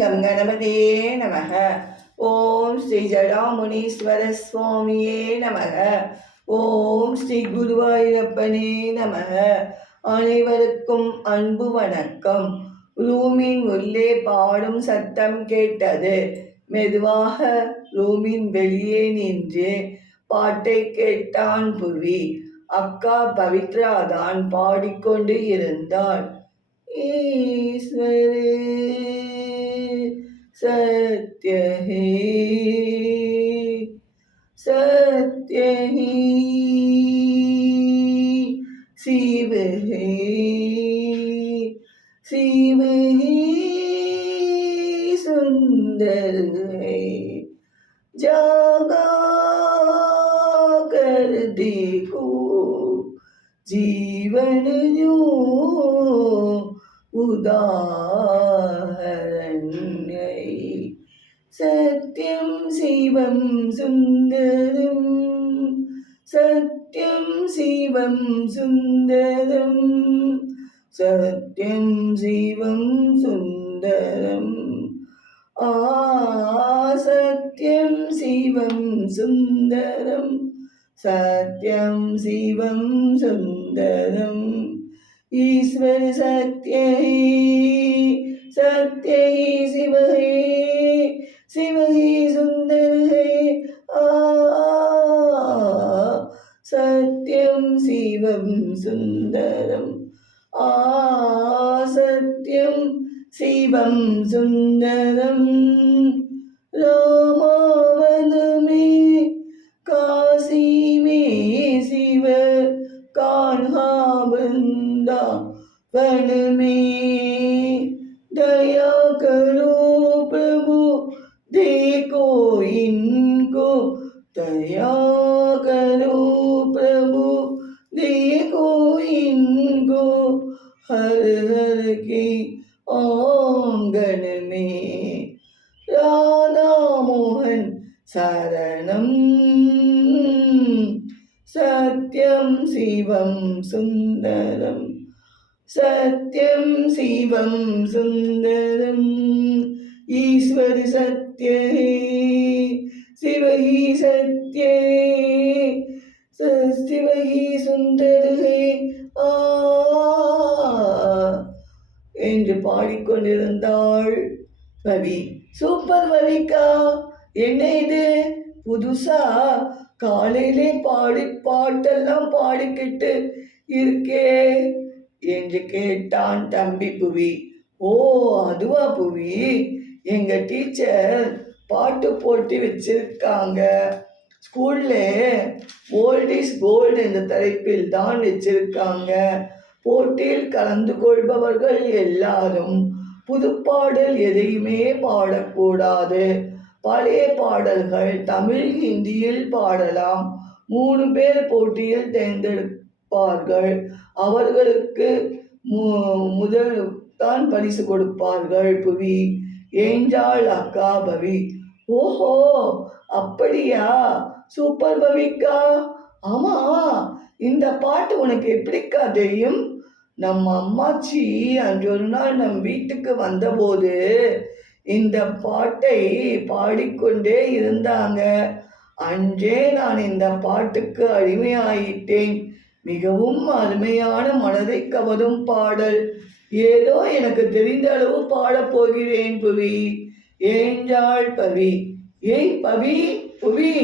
Come கணபதே நமக. ஓம் ஸ்ரீ ஜடாமுனீஸ்வர சுவாமியே நமக. ஓம் ஸ்ரீ குருவாயூரப்பனே நமக. அனைவருக்கும் அன்பு வணக்கம். ரூமின் உள்ளே பாடும் சத்தம் கேட்டது. மெதுவாக ரூமின் வெளியே நின்று பாட்டை கேட்டான் புவி. அக்கா பவித்ராதான் பாடிக்கொண்டு இருந்தாள். ஈஸ்வரே सत्य है, सत्य ही शिव है, शिव ही सुंदर है। जागा कर देखो जीवन जो उदाहरण है। सत्यम शिवम सुंदरम, सत्यम शिवम सुंदरम, सत्यम शिवम सुंदरम। सत्यम शिवम सुंदरम, सत्यम शिवम सुंदरम। ईश्वर सत्य ही, सत्य ही शिव है, शिव ही सुंदर है। सत्यम शिवम सुंदरम, सत्यम शिवम सुंदरम। रामावत में काशी में शिव, कान्हा वृंदावन में। दया करो प्रभु देखो इनको, दया करो प्रभु देखो इनको। हर हर के आंगन में राधा मोहन शरणम। सत्यम शिवम सुंदरम, सत्यम शिवम सुंदरम। ईश्वर सत्य है, शिव ही सत्य है, शिव ही सुंदर है। என்று பாடிக்கொண்டிருந்தாள் பவி. சூப்பர் பவிக்கா, என்ன இது புதுசா காலையிலே பாட்டெல்லாம் பாடிக்கிட்டு இருக்கே என்று கேட்டான் தம்பி புவி. ஓ அதுவா புவி, எங்க டீச்சர் பாட்டு போட்டி வச்சிருக்காங்க. ஸ்கூல்ல ஓல்ட் இஸ் கோல்டு என்ற தலைப்பில் தான் வச்சிருக்காங்க. போட்டியில் கலந்து கொள்பவர்கள் எல்லாரும் புதுப்பாடல் எதையுமே பாடக்கூடாது. பழைய பாடல்கள் தமிழ் ஹிந்தியில் பாடலாம். 3 பேர் போட்டியில் தேர்ந்தெடுப்பார்கள். அவர்களுக்கு முதல் தான் பரிசு கொடுப்பார்கள் புவி என்றாள் அக்கா பவி. ஓஹோ அப்படியா, சூப்பர் பவிக்கா. ஆமா, இந்த பாட்டு உனக்கு எப்படிக்கா தெரியும்? நம்ம அம்மாச்சி அன்று ஒரு நாள் நம் வீட்டுக்கு வந்தபோது இந்த பாட்டை பாடிக்கொண்டே இருந்தாங்க. அன்றே நான் இந்த பாட்டுக்கு அடிமையாயிட்டேன். மிகவும் அருமையான மனதை கவரும் பாடல். ஏதோ எனக்கு தெரிந்த அளவு பாடப்போகிறேன் புவி என்றாள் பவி. ஏய் பவி, புவி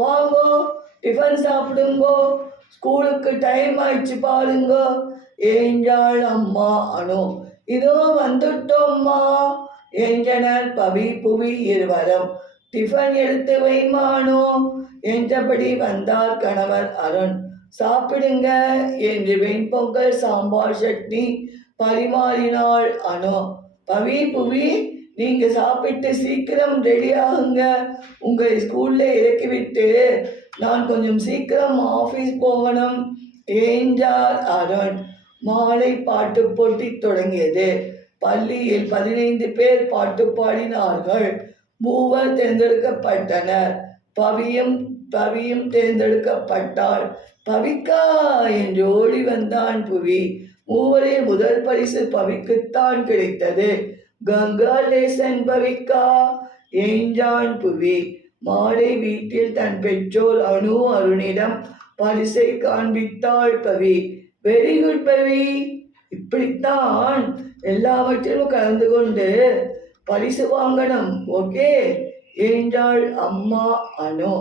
வாங்கோ, டிஃபன் சாப்பிடுங்கோ, ஸ்கூலுக்கு டைம் ஆயிடுச்சு பாருங்க என்றாள் அம்மா அனு. இதோ வந்துட்டோம்மா என்றனர் பவி புவி இருவரும். டிஃபன் எடுத்து வைமானோ என்றபடி வந்தார் கணவர் அருண். சாப்பிடுங்க என்று வெண்பொங்கல் சாம்பார் சட்னி பரிமாறினாள் அனு. பவி புவி நீங்க சாப்பிட்டு சீக்கிரம் ரெடி ஆகுங்க, உங்களை ஸ்கூல்ல இறக்கிவிட்டு நான் கொஞ்சம் சீக்கிரம் ஆஃபீஸ் போகணும் என்றார் அருண். மாலை பாட்டு போட்டி தொடங்கியது. பள்ளியில் 15 பேர் பாட்டு பாடினார்கள். 3 தேர்ந்தெடுக்கப்பட்டனர். பவியும் தேர்ந்தெடுக்கப்பட்டாள். பவிக்கா என்று ஓடி வந்தான் புவி. 3 முதல் பரிசு பவிக்குத்தான் கிடைத்தது. கங்காதேசன் பவிக்கா என்றான் புவி. மாலை வீட்டில் தன் பெற்றோர் அனு அருணிடம் பரிசை காண்பித்தாள் பவி. வெரி குட் பவி, இப்படித்தான் எல்லாவற்றிலும் கலந்து கொண்டு பரிசு வாங்கணும், ஓகே என்றாள் அம்மா அனு.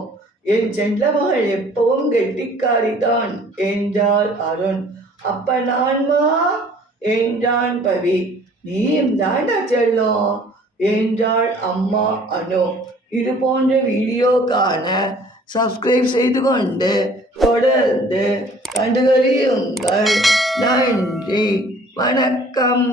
என் செல்ல மகள் எப்பவும் கெட்டிக்காரிதான் என்றாள் அருண். அப்ப நான்மா என்றான் பவி. நீயும் தாண்டா செல்லம் என்றாள் அம்மா அனு. இது போன்ற வீடியோ காண சப்ஸ்கிரைப் செய்து கொண்டு தொடர்ந்து கண்டுகளியுங்கள். நன்றி, வணக்கம்.